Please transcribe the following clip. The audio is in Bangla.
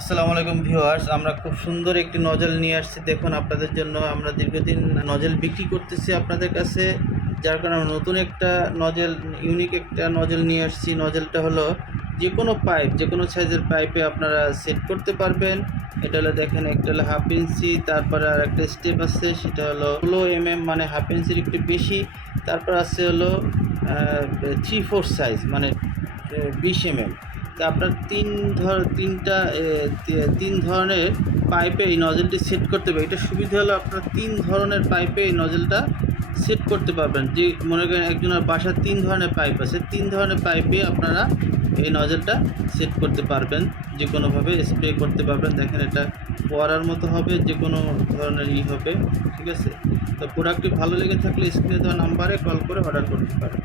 আসসালামু আলাইকুম ভিউয়ার্স, আমরা খুব সুন্দর একটি নজল নিয়ে আসছি। দেখুন, আপনাদের জন্য আমরা দীর্ঘদিন নজল বিক্রি করতেছি আপনাদের কাছে, যার কারণে নতুন একটা নজল ইউনিক একটা নজল নিয়ে আসছি। নজলটা হলো যে কোনো পাইপ যে কোনো সাইজের পাইপে আপনারা সেট করতে পারবেন। এটা হলো দেখেন, একটা হলো হাফ ইঞ্চি তারপরে আর একটা স্টেপ আছে, সেটা হলো ষোলো এম এম মানে হাফ ইঞ্চির একটু বেশি। তারপর আছে হলো থ্রি ফোর সাইজ মানে বিশ এম এম তা আপনার তিন ধর, তিনটা তিন ধরনের পাইপে এই নজলটি সেট করতে হবে। এটা সুবিধা হলো আপনার তিন ধরনের পাইপে এই নজলটা সেট করতে পারবেন। যে, মনে করেন একজনের বাসার তিন ধরনের পাইপ আছে, তিন ধরনের পাইপে আপনারা এই নজলটা সেট করতে পারবেন। যে কোনোভাবে স্প্রে করতে পারবেন। দেখেন এটা পরার মতো হবে, যে কোনো ধরনের ই হবে, ঠিক আছে? তো প্রোডাক্টটি ভালো লেগে থাকলে স্ক্রিনে দেওয়া নাম্বারে কল করে অর্ডার করতে পারেন।